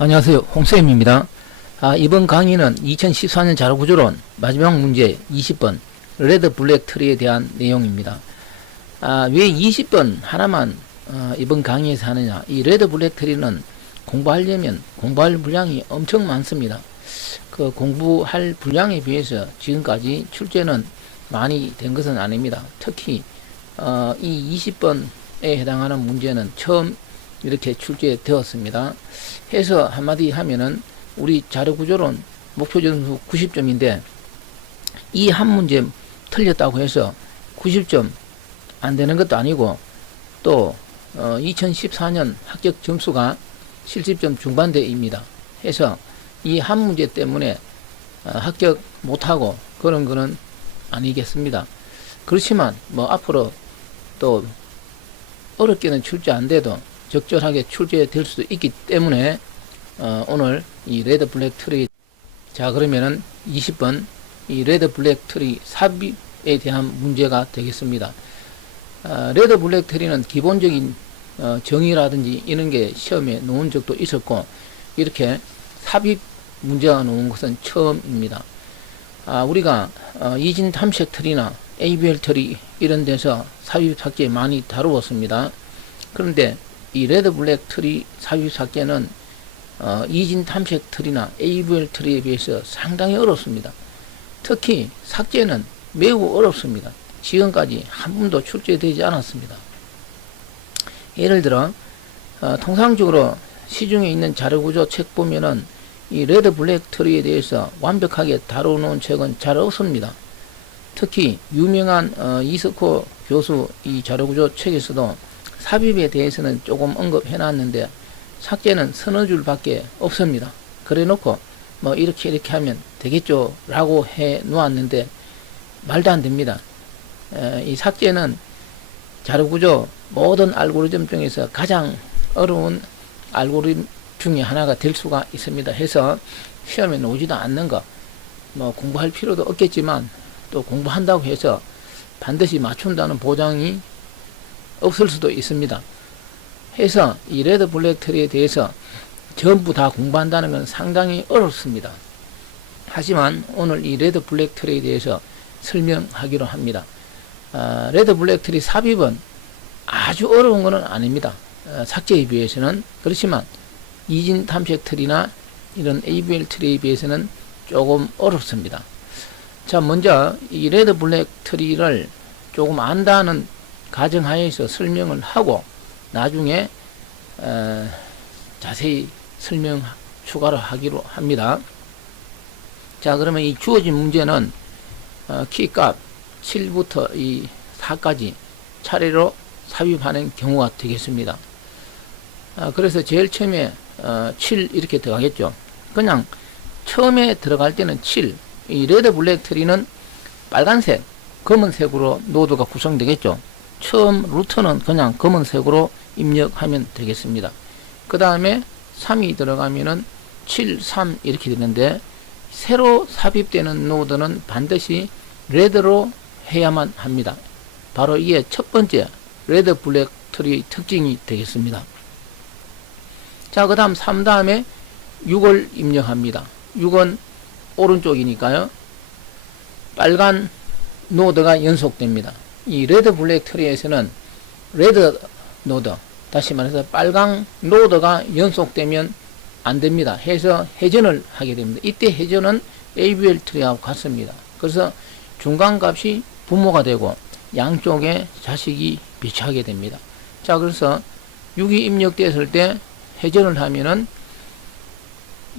안녕하세요. 홍쌤입니다. 이번 강의는 2014년 자료구조론 마지막 문제 20번 레드 블랙 트리에 대한 내용입니다. 왜 20번 하나만 이번 강의에서 하느냐. 이 레드 블랙 트리는 공부하려면 공부할 분량이 엄청 많습니다. 그 공부할 분량에 비해서 지금까지 출제는 많이 된 것은 아닙니다. 특히 이 20번에 해당하는 문제는 처음 이렇게 출제되었습니다. 해서 한마디 하면은 우리 자료구조론 목표 점수 90점인데 이 한 문제 틀렸다고 해서 90점 안 되는 것도 아니고 또 2014년 합격 점수가 70점 중반대입니다. 해서 이 한 문제 때문에 합격 못하고 그런 거는 아니겠습니다. 그렇지만 뭐 앞으로 또 어렵게는 출제 안 돼도 적절하게 출제될 수도 있기 때문에 오늘 이 레드 블랙 트리, 자 그러면은 20번 이 레드 블랙 트리 삽입에 대한 문제가 되겠습니다. 레드 블랙 트리는 기본적인 정의라든지 이런 게 시험에 놓은 적도 있었고 이렇게 삽입 문제가 놓은 것은 처음입니다. 우리가 이진 탐색 트리나 ABL 트리 이런 데서 삽입 삭제 많이 다루었습니다. 그런데 이 레드 블랙 트리 삽입 삭제는 이진 탐색 트리나 ABL 트리에 비해서 상당히 어렵습니다. 특히 삭제는 매우 어렵습니다. 지금까지 한 번도 출제되지 않았습니다. 예를 들어 통상적으로 시중에 있는 자료구조 책 보면은 이 레드 블랙 트리에 대해서 완벽하게 다루는 책은 잘 없습니다. 특히 유명한 이스코 교수 이 자료구조 책에서도 삽입에 대해서는 조금 언급해 놨는데 삭제는 서너 줄밖에 없습니다. 그래 놓고 뭐 이렇게 하면 되겠죠 라고 해 놓았는데 말도 안 됩니다. 이 삭제는 자료구조 모든 알고리즘 중에서 가장 어려운 알고리즘 중에 하나가 될 수가 있습니다. 해서 시험에 나오지도 않는 거 뭐 공부할 필요도 없겠지만 또 공부한다고 해서 반드시 맞춘다는 보장이 없을 수도 있습니다. 해서 이 레드 블랙 트리에 대해서 전부 다 공부한다는 건 상당히 어렵습니다. 하지만 오늘 이 레드 블랙 트리에 대해서 설명하기로 합니다. 레드 블랙 트리 삽입은 아주 어려운 것은 아닙니다. 삭제에 비해서는. 그렇지만 이진 탐색 트리나 이런 ABL 트리에 비해서는 조금 어렵습니다. 자, 먼저 이 레드 블랙 트리를 조금 안다는 가정하에서 설명을 하고 나중에 자세히 설명 추가로 하기로 합니다. 자, 그러면 이 주어진 문제는 키값 7부터 이 4까지 차례로 삽입하는 경우가 되겠습니다. 그래서 제일 처음에 7 이렇게 들어가겠죠. 그냥 처음에 들어갈 때는 7, 이 레드 블랙 트리는 빨간색, 검은색으로 노드가 구성되겠죠. 처음 루트는 그냥 검은색으로 입력하면 되겠습니다. 그 다음에 3이 들어가면은 7, 3 이렇게 되는데 새로 삽입되는 노드는 반드시 레드로 해야만 합니다. 바로 이게 첫 번째 레드 블랙 트리의 특징이 되겠습니다. 자, 그 다음 3 다음에 6을 입력합니다. 6은 오른쪽이니까요. 빨간 노드가 연속됩니다. 이 레드 블랙 트리에서는 레드 노드, 다시 말해서 빨강 노드가 연속되면 안 됩니다. 해서 회전을 하게 됩니다. 이때 회전은 ABL 트리하고 같습니다. 그래서 중간 값이 부모가 되고 양쪽에 자식이 비치하게 됩니다. 자, 그래서 6이 입력됐을 때 회전을 하면은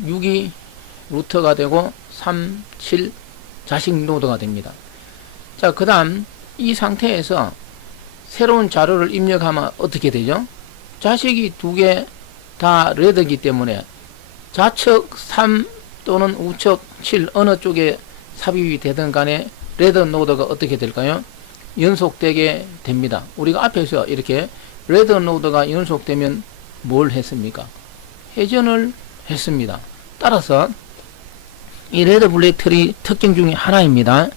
6이 루트가 되고 3, 7 자식 노드가 됩니다. 자, 그 다음 이 상태에서 새로운 자료를 입력하면 어떻게 되죠? 자식이 두 개 다 레드이기 때문에 좌측 3 또는 우측 7 어느 쪽에 삽입이 되든 간에 레드 노드가 어떻게 될까요? 연속되게 됩니다. 우리가 앞에서 이렇게 레드 노드가 연속되면 뭘 했습니까? 회전을 했습니다. 따라서 이 레드 블랙 트리 특징 중에 하나입니다.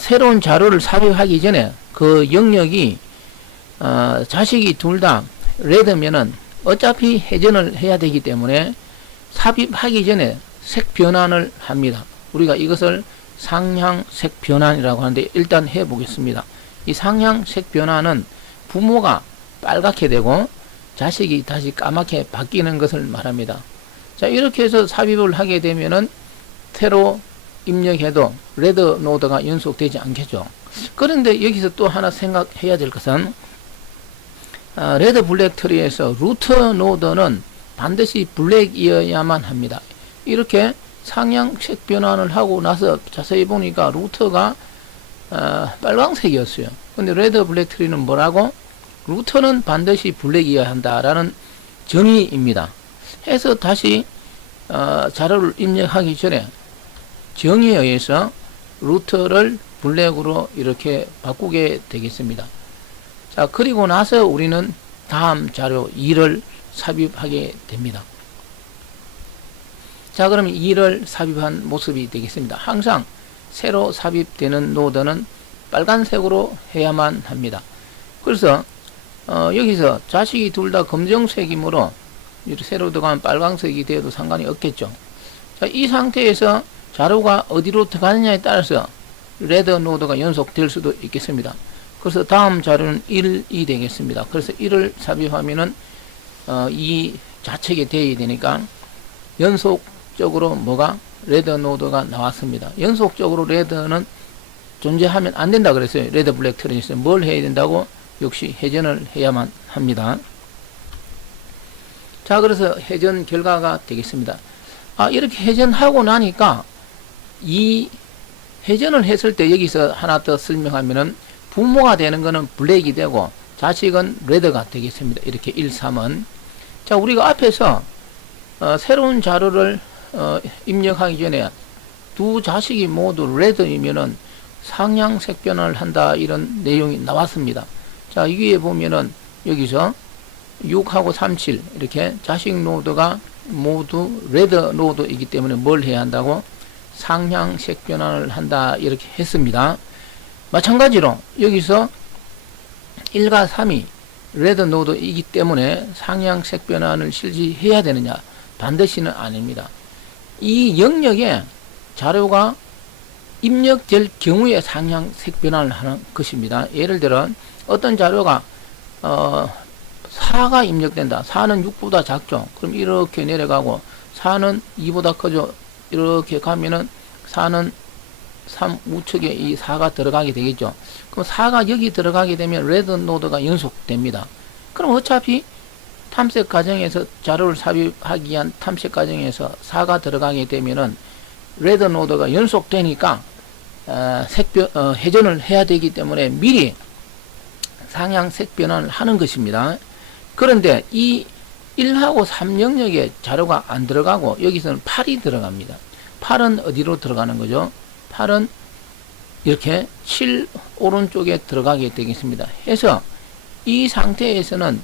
새로운 자료를 삽입하기 전에 그 영역이 자식이 둘 다 레드면은 어차피 회전을 해야 되기 때문에 삽입하기 전에 색 변환을 합니다. 우리가 이것을 상향 색 변환이라고 하는데 일단 해 보겠습니다. 이 상향 색 변환은 부모가 빨갛게 되고 자식이 다시 까맣게 바뀌는 것을 말합니다. 자, 이렇게 해서 삽입을 하게 되면은 새로 입력해도 레드 노드가 연속되지 않겠죠. 그런데 여기서 또 하나 생각해야 될 것은 레드 블랙 트리에서 루트 노드는 반드시 블랙이어야만 합니다. 이렇게 상향색 변환을 하고 나서 자세히 보니까 루트가 빨강색이었어요. 근데 레드 블랙 트리는 뭐라고? 루트는 반드시 블랙이어야 한다라는 정의입니다. 해서 다시 자료를 입력하기 전에 정의에 의해서 루트를 블랙으로 이렇게 바꾸게 되겠습니다. 자, 그리고 나서 우리는 다음 자료 2를 삽입하게 됩니다. 자, 그러면 2를 삽입한 모습이 되겠습니다. 항상 새로 삽입되는 노드는 빨간색으로 해야만 합니다. 그래서 여기서 자식이 둘 다 검정색이므로 이렇게 새로 들어가면 빨간색이 되어도 상관이 없겠죠. 자, 이 상태에서 자료가 어디로 들어가느냐에 따라서 레드 노드가 연속될 수도 있겠습니다. 그래서 다음 자료는 1이 되겠습니다. 그래서 1을 삽입하면은 이 좌측에 되어야 되니까 연속적으로 뭐가 레드 노드가 나왔습니다. 연속적으로 레드는 존재하면 안 된다 그랬어요. 레드 블랙 트리에서 뭘 해야 된다고? 역시 회전을 해야만 합니다. 자, 그래서 회전 결과가 되겠습니다. 이렇게 회전하고 나니까 이 회전을 했을 때 여기서 하나 더 설명하면은 부모가 되는 거는 블랙이 되고 자식은 레드가 되겠습니다. 이렇게 1, 3은. 자, 우리가 앞에서 새로운 자료를 입력하기 전에 두 자식이 모두 레드이면은 상향색 변화를 한다 이런 내용이 나왔습니다. 자, 위에 보면은 여기서 6하고 37 이렇게 자식 노드가 모두 레드 노드이기 때문에 뭘 해야 한다고? 상향색 변환을 한다 이렇게 했습니다. 마찬가지로 여기서 1과 3이 레드 노드이기 때문에 상향색 변환을 실시해야 되느냐? 반드시는 아닙니다. 이 영역에 자료가 입력될 경우에 상향색 변환을 하는 것입니다. 예를 들어 어떤 자료가 4가 입력된다. 4는 6보다 작죠. 그럼 이렇게 내려가고 4는 2보다 커져. 이렇게 가면은 4는 3 우측에 이 4가 들어가게 되겠죠. 그럼 4가 여기 들어가게 되면 레드 노드가 연속됩니다. 그럼 어차피 탐색 과정에서 자료를 삽입하기 위한 탐색 과정에서 4가 들어가게 되면은 레드 노드가 연속되니까 회전을 해야 되기 때문에 미리 상향색 변환을 하는 것입니다. 그런데 이 1하고 3 영역에 자료가 안 들어가고 여기서는 8이 들어갑니다. 8은 어디로 들어가는 거죠? 8은 이렇게 7 오른쪽에 들어가게 되겠습니다. 해서 이 상태에서는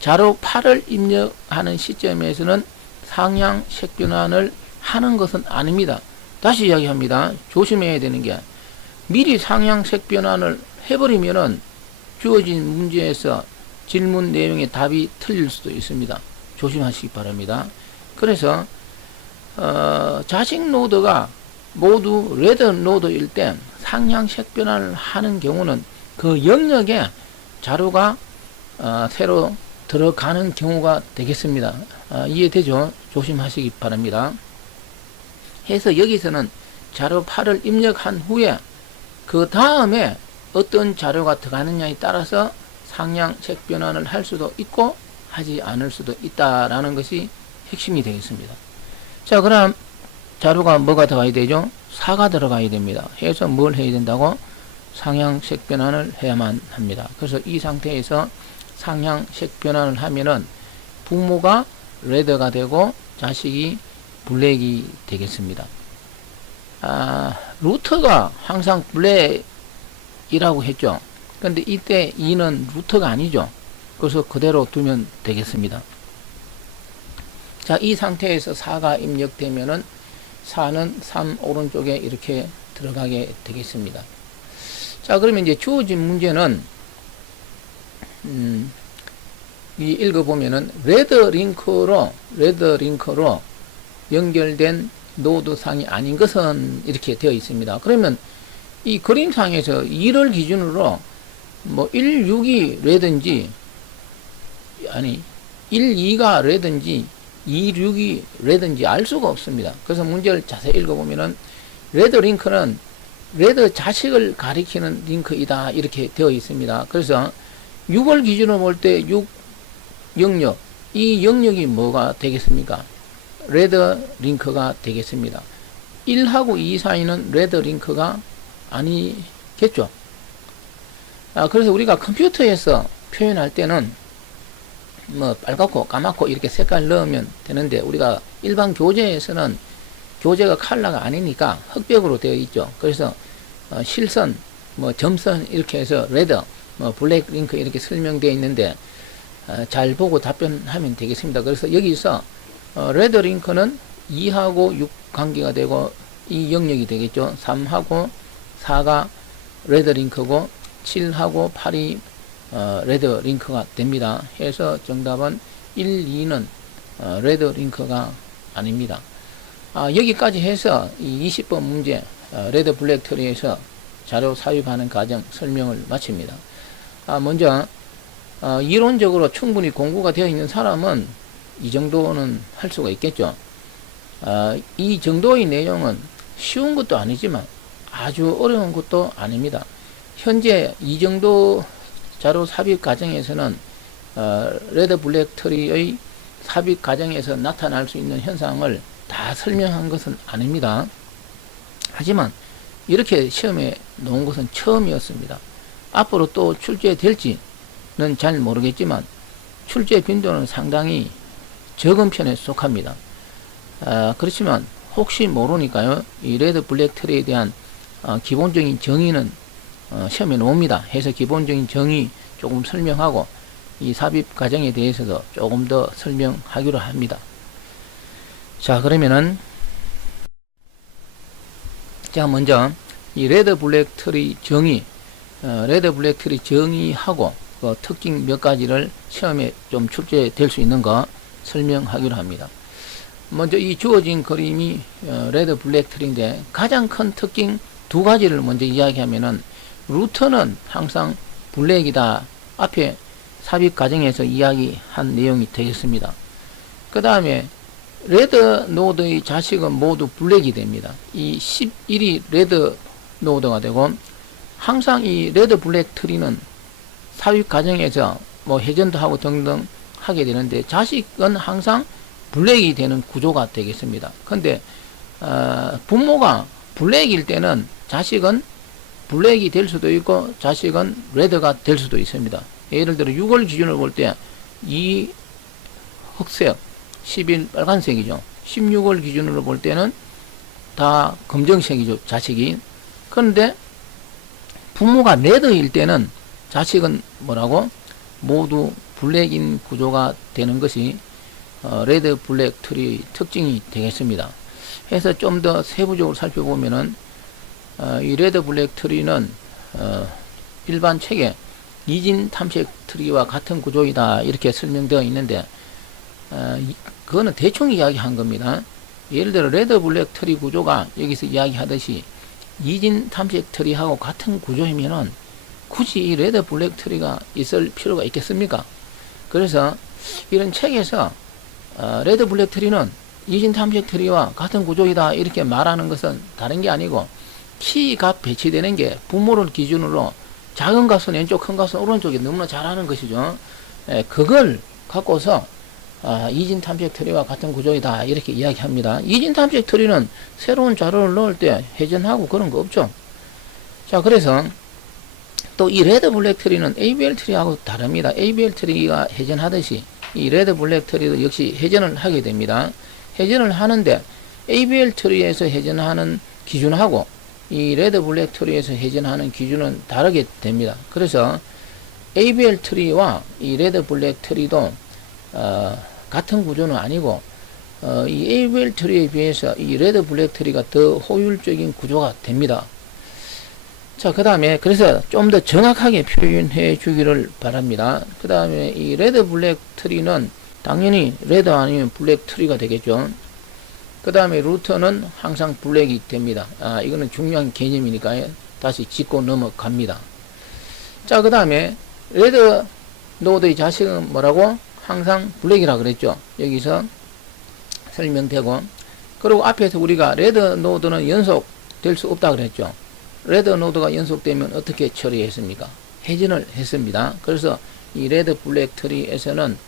자료 8을 입력하는 시점에서는 상향색 변환을 하는 것은 아닙니다. 다시 이야기합니다. 조심해야 되는 게 미리 상향색 변환을 해버리면은 주어진 문제에서 질문 내용의 답이 틀릴 수도 있습니다. 조심하시기 바랍니다. 그래서 자식 노드가 모두 레드 노드일 때 상향색 변환을 하는 경우는 그 영역에 자료가 새로 들어가는 경우가 되겠습니다. 이해되죠? 조심하시기 바랍니다. 해서 여기서는 자료 8을 입력한 후에 그 다음에 어떤 자료가 들어가느냐에 따라서 상향색 변환을 할 수도 있고 하지 않을 수도 있다라는 것이 핵심이 되겠습니다. 자, 그럼 자료가 뭐가 들어가야 되죠? 4가 들어가야 됩니다. 해서 뭘 해야 된다고? 상향색 변환을 해야만 합니다. 그래서 이 상태에서 상향색 변환을 하면은 부모가 레드가 되고 자식이 블랙이 되겠습니다. 루트가 항상 블랙이라고 했죠. 근데 이때 2는 루트가 아니죠. 그래서 그대로 두면 되겠습니다. 자, 이 상태에서 4가 입력되면은 4는 3 오른쪽에 이렇게 들어가게 되겠습니다. 자, 그러면 이제 주어진 문제는 이 읽어보면은 레드 링크로 연결된 노드상이 아닌 것은 이렇게 되어 있습니다. 그러면 이 그림상에서 2를 기준으로 뭐 1, 6이 레든지 아니 1, 2가 레든지 2, 6이 레든지 알 수가 없습니다. 그래서 문제를 자세히 읽어보면은 레드 링크는 레드 자식을 가리키는 링크이다 이렇게 되어 있습니다. 그래서 6을 기준으로 볼 때 6 영역, 이 영역이 뭐가 되겠습니까? 레드 링크가 되겠습니다. 1하고 2 사이는 레드 링크가 아니겠죠. 그래서 우리가 컴퓨터에서 표현할 때는 뭐 빨갛고 까맣고 이렇게 색깔 넣으면 되는데, 우리가 일반 교재에서는 교재가 컬러가 아니니까 흑백으로 되어 있죠. 그래서 실선, 뭐 점선 이렇게 해서 레드, 뭐 블랙 링크 이렇게 설명되어 있는데 잘 보고 답변하면 되겠습니다. 그래서 여기서 레드 링크는 2하고 6 관계가 되고 이 영역이 되겠죠. 3하고 4가 레드 링크고 7하고 8이 레드 링크가 됩니다. 해서 정답은 1, 2는 레드 링크가 아닙니다. 여기까지 해서 이 20번 문제 레드 블랙 트리에서 자료 삽입하는 과정 설명을 마칩니다. 먼저 이론적으로 충분히 공부가 되어 있는 사람은 이 정도는 할 수가 있겠죠. 이 정도의 내용은 쉬운 것도 아니지만 아주 어려운 것도 아닙니다. 현재 이 정도 자료 삽입 과정에서는 레드 블랙 트리의 삽입 과정에서 나타날 수 있는 현상을 다 설명한 것은 아닙니다. 하지만 이렇게 시험에 놓은 것은 처음이었습니다. 앞으로 또 출제될지는 잘 모르겠지만 출제 빈도는 상당히 적은 편에 속합니다. 그렇지만 혹시 모르니까요, 이 레드 블랙 트리에 대한 기본적인 정의는 시험에 나옵니다. 해서 기본적인 정의 조금 설명하고 이 삽입 과정에 대해서도 조금 더 설명하기로 합니다. 자, 그러면은 자, 먼저 이 레드 블랙 트리 정의, 레드 블랙 트리 정의하고 그 특징 몇 가지를 시험에 좀 출제될 수 있는 거 설명하기로 합니다. 먼저 이 주어진 그림이 레드 블랙 트리인데 가장 큰 특징 두 가지를 먼저 이야기하면은, 루트는 항상 블랙이다. 앞에 삽입 과정에서 이야기한 내용이 되겠습니다. 그 다음에 레드 노드의 자식은 모두 블랙이 됩니다. 이 11이 레드 노드가 되고, 항상 이 레드 블랙 트리는 삽입 과정에서 뭐 회전도 하고 등등 하게 되는데 자식은 항상 블랙이 되는 구조가 되겠습니다. 근데 부모가 블랙일 때는 자식은 블랙이 될 수도 있고 자식은 레드가 될 수도 있습니다. 예를 들어 6월 기준으로 볼 때 이 흑색 11 빨간색이죠. 16월 기준으로 볼 때는 다 검정색이죠, 자식이. 그런데 부모가 레드일 때는 자식은 뭐라고? 모두 블랙인 구조가 되는 것이 레드 블랙 트리 특징이 되겠습니다. 해서 좀 더 세부적으로 살펴보면은 이 레드 블랙 트리는 일반 책에 이진 탐색 트리와 같은 구조이다 이렇게 설명되어 있는데 그거는 대충 이야기한 겁니다. 예를 들어 레드 블랙 트리 구조가 여기서 이야기하듯이 이진 탐색 트리하고 같은 구조이면은 굳이 이 레드 블랙 트리가 있을 필요가 있겠습니까? 그래서 이런 책에서 레드 블랙 트리는 이진 탐색 트리와 같은 구조이다 이렇게 말하는 것은 다른 게 아니고, 키 값 배치되는 게 부모를 기준으로 작은 값은 왼쪽, 큰 값은 오른쪽에 너무나 잘하는 것이죠. 그걸 갖고서 이진 탐색 트리와 같은 구조이다 이렇게 이야기합니다. 이진 탐색 트리는 새로운 자료를 넣을 때 회전하고 그런 거 없죠. 자, 그래서 또 이 레드 블랙 트리는 ABL 트리하고 다릅니다. ABL 트리가 회전하듯이 이 레드 블랙 트리도 역시 회전을 하게 됩니다. 회전을 하는데 ABL 트리에서 회전하는 기준하고 이 레드 블랙 트리에서 회전하는 기준은 다르게 됩니다. 그래서 ABL 트리와 이 레드 블랙 트리도 같은 구조는 아니고 이 ABL 트리에 비해서 이 레드 블랙 트리가 더 효율적인 구조가 됩니다. 자, 그 다음에 그래서 좀 더 정확하게 표현해 주기를 바랍니다. 그 다음에 이 레드 블랙 트리는 당연히 레드 아니면 블랙 트리가 되겠죠. 그 그 다음에 루터는 항상 블랙이 됩니다. 이거는 중요한 개념이니까 다시 짚고 넘어갑니다. 자, 그 다음에 레드 노드의 자식은 뭐라고? 항상 블랙이라 그랬죠. 여기서 설명되고, 그리고 앞에서 우리가 레드 노드는 연속될 수 없다 그랬죠. 레드 노드가 연속되면 어떻게 처리했습니까? 회전을 했습니다. 그래서 이 레드 블랙 트리에서는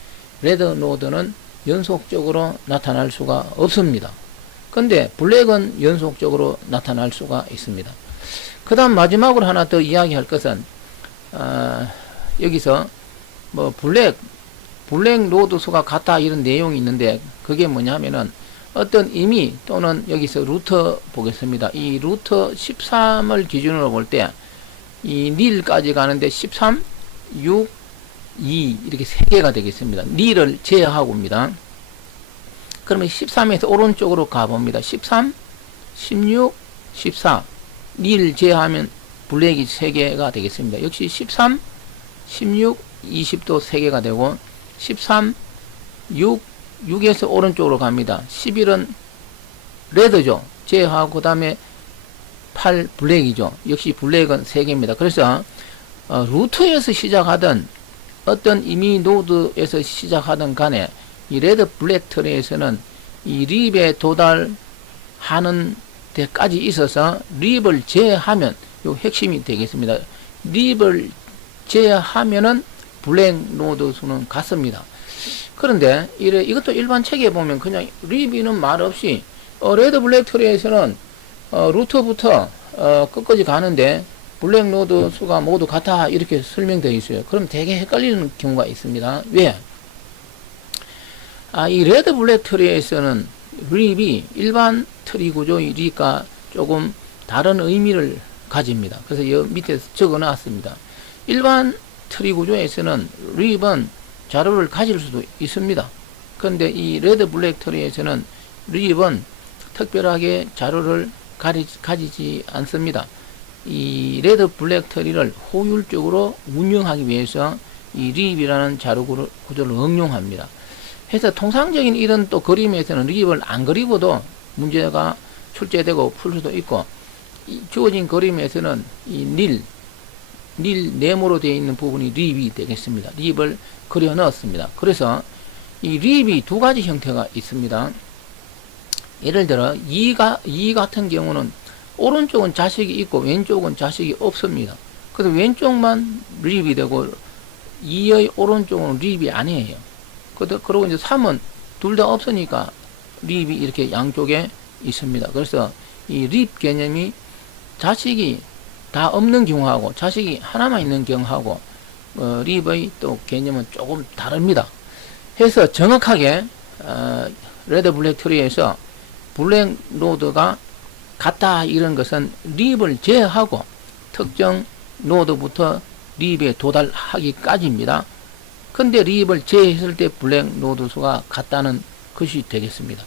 레드 노드는 연속적으로 나타날 수가 없습니다. 근데 블랙은 연속적으로 나타날 수가 있습니다. 그 다음 마지막으로 하나 더 이야기할 것은 여기서 뭐 블랙 노드 수가 같다 이런 내용이 있는데, 그게 뭐냐면은 어떤 임의 또는 여기서 루터 보겠습니다. 이 루터 13을 기준으로 볼 때 이 닐까지 가는데 13, 6, 2 이렇게 3개가 되겠습니다. 닐을 제외하고입니다. 그러면 13에서 오른쪽으로 가봅니다. 13, 16, 14 닐 제외하면 블랙이 3개가 되겠습니다. 역시 13, 16, 20도 3개가 되고, 13, 6에서 오른쪽으로 갑니다. 11은 레드죠. 제외하고 그 다음에 8 블랙이죠. 역시 블랙은 3개입니다. 그래서 루트에서 시작하던 어떤 임의 노드에서 시작하던 간에 이 레드 블랙 트리에서는 이 립에 도달하는 데까지 있어서 립을 제외하면 요 핵심이 되겠습니다. 립을 제외하면은 블랙 노드 수는 같습니다. 그런데 이것도 일반 책에 보면 그냥 립이는 말 없이 레드 블랙 트리에서는 루트부터 끝까지 가는데 블랙 노드 수가 모두 같아 이렇게 설명되어 있어요. 그럼 되게 헷갈리는 경우가 있습니다. 왜? 이 레드 블랙 트리에서는 립이 일반 트리 구조의 립과 조금 다른 의미를 가집니다. 그래서 여기 밑에 적어 놨습니다. 일반 트리 구조에서는 립은 자료를 가질 수도 있습니다. 그런데 이 레드 블랙 트리에서는 립은 특별하게 자료를 가지지 않습니다. 이 레드 블랙 트리를 효율적으로 운영하기 위해서 이 립이라는 자료 구조를 응용합니다. 해서 통상적인 이런 또 그림에서는 립을 안 그리고도 문제가 출제되고 풀 수도 있고, 주어진 그림에서는 이 닐 네모로 되어 있는 부분이 립이 되겠습니다. 립을 그려 넣었습니다. 그래서 이 립이 두 가지 형태가 있습니다. 예를 들어 이 같은 경우는 오른쪽은 자식이 있고 왼쪽은 자식이 없습니다. 그래서 왼쪽만 립이 되고 2의 오른쪽은 립이 아니에요. 그리고 이제 3은 둘 다 없으니까 립이 이렇게 양쪽에 있습니다. 그래서 이 립 개념이 자식이 다 없는 경우하고 자식이 하나만 있는 경우하고 립의 또 개념은 조금 다릅니다. 해서 정확하게 레드 블랙 트리에서 블랙 노드가 같다 이런 것은 립을 제외하고 특정 노드부터 립에 도달하기까지입니다. 근데 립을 제외했을 때 블랙 노드 수가 같다는 것이 되겠습니다.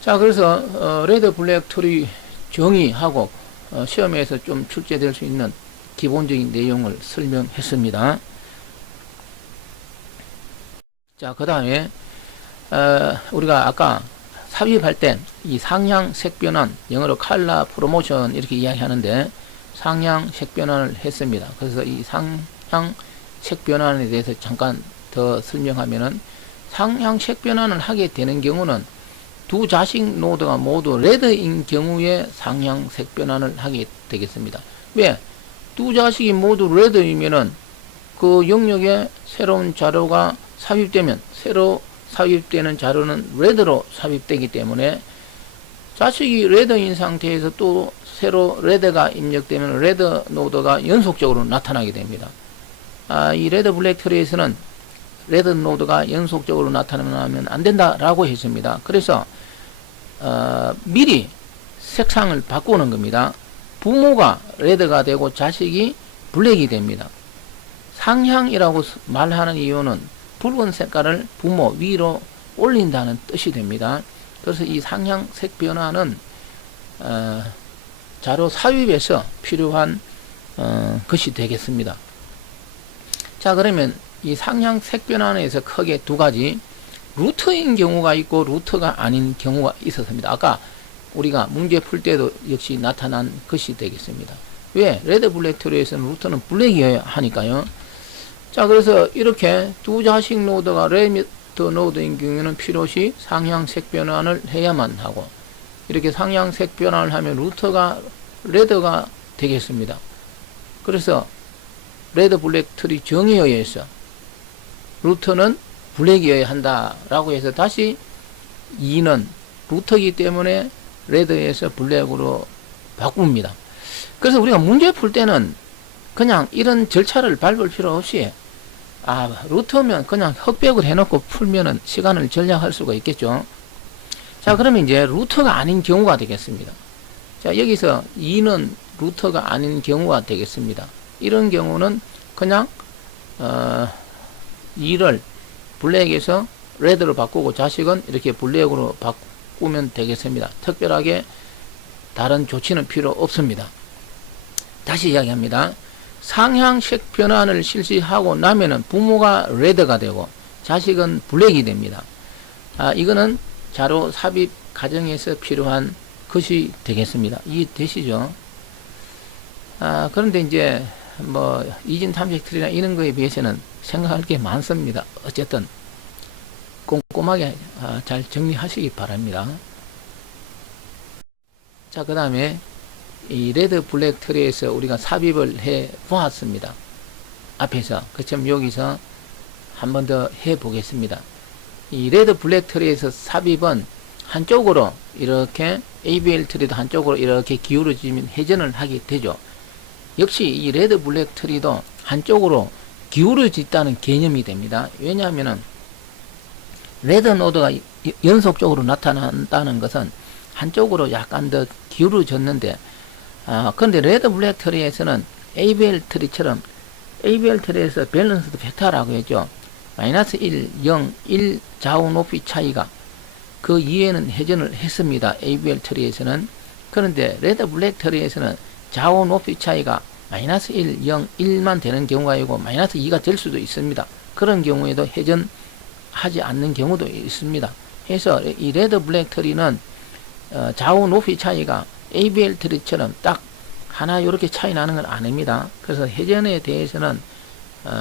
자, 그래서 레드 블랙 트리 정의하고 시험에서 좀 출제될 수 있는 기본적인 내용을 설명했습니다. 자, 그 다음에 우리가 아까 삽입할 때 이 상향 색 변환, 영어로 컬러 프로모션 이렇게 이야기하는데 상향 색 변환을 했습니다. 그래서 이 상향 색 변환에 대해서 잠깐 더 설명하면은, 상향 색 변환을 하게 되는 경우는 두 자식 노드가 모두 레드인 경우에 상향 색 변환을 하게 되겠습니다. 왜? 두 자식이 모두 레드이면은 그 영역에 새로운 자료가 삽입되면 새로 삽입되는 자료는 레드로 삽입되기 때문에 자식이 레드인 상태에서 또 새로 레드가 입력되면 레드 노드가 연속적으로 나타나게 됩니다. 이 레드 블랙 트리에서는 레드 노드가 연속적으로 나타나면 안 된다라고 했습니다. 그래서 미리 색상을 바꾸는 겁니다. 부모가 레드가 되고 자식이 블랙이 됩니다. 상향이라고 말하는 이유는 붉은 색깔을 부모 위로 올린다는 뜻이 됩니다. 그래서 이 상향 색 변화는 자료 삽입에서 필요한 것이 되겠습니다. 자, 그러면 이 상향 색 변환에서 크게 두 가지, 루터인 경우가 있고 루터가 아닌 경우가 있었습니다. 아까 우리가 문제 풀 때도 역시 나타난 것이 되겠습니다. 왜? 레드 블랙 트리에서는 루터는 블랙이어야 하니까요. 자, 그래서 이렇게 두 자식 노드가 레드 노드인 경우에는 필요시 상향색 변환을 해야만 하고, 이렇게 상향색 변환을 하면 루터가 레드가 되겠습니다. 그래서 레드 블랙 트리 정의에 의해서 루터는 블랙이어야 한다라고 해서 다시 2는 루터이기 때문에 레드에서 블랙으로 바꿉니다. 그래서 우리가 문제 풀 때는 그냥 이런 절차를 밟을 필요 없이 루터면 그냥 흑백을 해놓고 풀면은 시간을 절약할 수가 있겠죠. 자, 그러면 이제 루터가 아닌 경우가 되겠습니다. 자, 여기서 2는 루터가 아닌 경우가 되겠습니다. 이런 경우는 그냥 2를 블랙에서 레드로 바꾸고 자식은 이렇게 블랙으로 바꾸면 되겠습니다. 특별하게 다른 조치는 필요 없습니다. 다시 이야기합니다. 상향색 변환을 실시하고 나면은 부모가 레드가 되고 자식은 블랙이 됩니다. 이거는 자료 삽입 과정에서 필요한 것이 되겠습니다. 이해되시죠? 그런데 이제 뭐 이진 탐색 트리나 이런 거에 비해서는 생각할 게 많습니다. 어쨌든 꼼꼼하게 잘 정리하시기 바랍니다. 자, 그 다음에 이 레드 블랙 트리에서 우리가 삽입을 해 보았습니다. 앞에서. 그처럼 여기서 한 번 더 해 보겠습니다. 이 레드 블랙 트리에서 삽입은 한쪽으로 이렇게 ABL 트리도 한쪽으로 이렇게 기울어지면 회전을 하게 되죠. 역시 이 레드 블랙 트리도 한쪽으로 기울어졌다는 개념이 됩니다. 왜냐하면은 레드 노드가 연속적으로 나타난다는 것은 한쪽으로 약간 더 기울어졌는데, 그런데 레드 블랙 트리에서는 ABL 트리처럼 ABL 트리에서 밸런스드 벡터라고 했죠. 마이너스 1, 0, 1 좌우 높이 차이가 그 이외에는 회전을 했습니다. ABL 트리에서는. 그런데 레드 블랙 트리에서는 좌우 높이 차이가 마이너스 1, 0, 1만 되는 경우가 아니고 마이너스 2가 될 수도 있습니다. 그런 경우에도 회전하지 않는 경우도 있습니다. 그래서 이 레드 블랙 트리는 좌우 높이 차이가 ABL 트리처럼 딱 하나 이렇게 차이 나는 건 아닙니다. 그래서 회전에 대해서는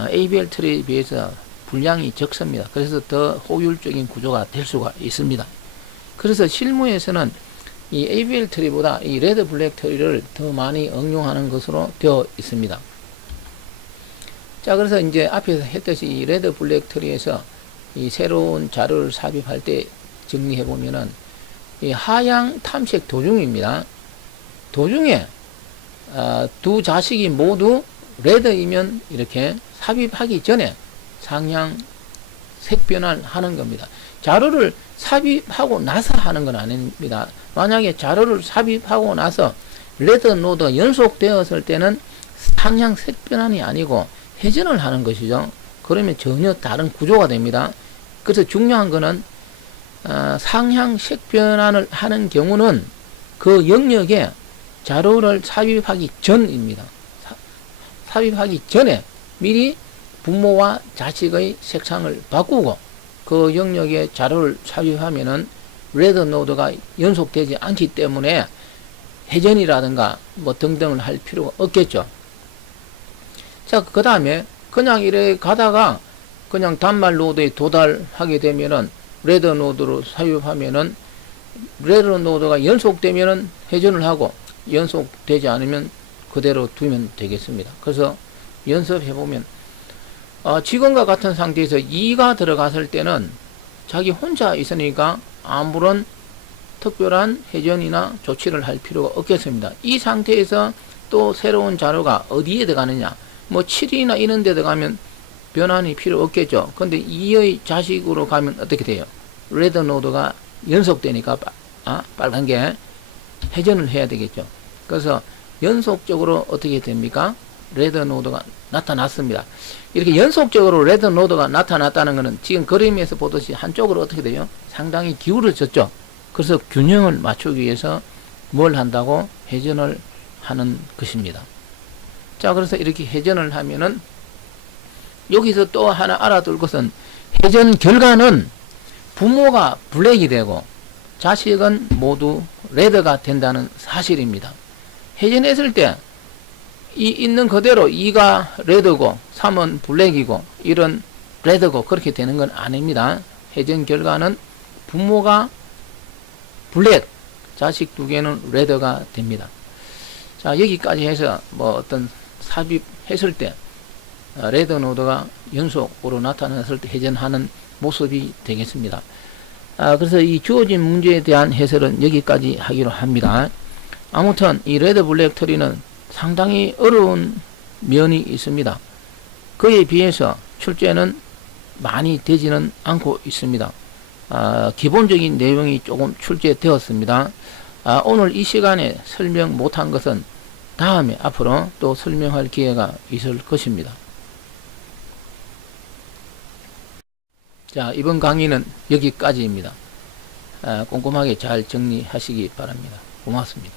ABL 트리에 비해서 분량이 적습니다. 그래서 더 효율적인 구조가 될 수가 있습니다. 그래서 실무에서는 이 ABL 트리보다 이 레드 블랙 트리를 더 많이 응용하는 것으로 되어 있습니다. 자, 그래서 이제 앞에서 했듯이 이 레드 블랙 트리에서 이 새로운 자료를 삽입할 때 정리해 보면은 이 하향 탐색 도중입니다. 도중에 두 자식이 모두 레드이면 이렇게 삽입하기 전에 상향 색 변환을 하는 겁니다. 자료를 삽입하고 나서 하는 건 아닙니다. 만약에 자료를 삽입하고 나서 레드 노드가 연속되었을 때는 상향 색 변환이 아니고 회전을 하는 것이죠. 그러면 전혀 다른 구조가 됩니다. 그래서 중요한 거는 상향 색 변환을 하는 경우는 그 영역에 자료를 삽입하기 전입니다. 삽입하기 전에 미리 부모와 자식의 색상을 바꾸고 그 영역에 자료를 삽입하면은 레드 노드가 연속되지 않기 때문에 회전이라든가 뭐 등등을 할 필요가 없겠죠. 자, 그 다음에 그냥 이렇게 가다가 그냥 단말 노드에 도달하게 되면은 레드 노드로 삽입하면은 레드 노드가 연속되면은 회전을 하고 연속되지 않으면 그대로 두면 되겠습니다. 그래서 연습해보면 지금과 같은 상태에서 2가 들어갔을 때는 자기 혼자 있으니까 아무런 특별한 회전이나 조치를 할 필요가 없겠습니다. 이 상태에서 또 새로운 자료가 어디에 들어가느냐, 뭐 7이나 이런 데 들어가면 변환이 필요 없겠죠. 근데 2의 자식으로 가면 어떻게 돼요? 레드 노드가 연속되니까 빨간 게 회전을 해야 되겠죠. 그래서 연속적으로 어떻게 됩니까? 레드 노드가 나타났습니다. 이렇게 연속적으로 레드 노드가 나타났다는 것은 지금 그림에서 보듯이 한쪽으로 어떻게 돼요? 상당히 기울어졌죠. 그래서 균형을 맞추기 위해서 뭘 한다고? 회전을 하는 것입니다. 자, 그래서 이렇게 회전을 하면은 여기서 또 하나 알아둘 것은 회전 결과는 부모가 블랙이 되고 자식은 모두 레드가 된다는 사실입니다. 해전했을 때 이 있는 그대로 2가 레드고 3은 블랙이고 1은 레드고 그렇게 되는 건 아닙니다. 해전 결과는 부모가 블랙, 자식 2개는 레드가 됩니다. 자, 여기까지 해서 뭐 어떤 삽입했을 때 레드 노드가 연속으로 나타났을 때 해전하는 모습이 되겠습니다. 그래서 이 주어진 문제에 대한 해설은 여기까지 하기로 합니다. 아무튼 이 레드 블랙 트리는 상당히 어려운 면이 있습니다. 그에 비해서 출제는 많이 되지는 않고 있습니다. 기본적인 내용이 조금 출제되었습니다. 오늘 이 시간에 설명 못한 것은 다음에 앞으로 또 설명할 기회가 있을 것입니다. 자, 이번 강의는 여기까지입니다. 꼼꼼하게 잘 정리하시기 바랍니다. 고맙습니다.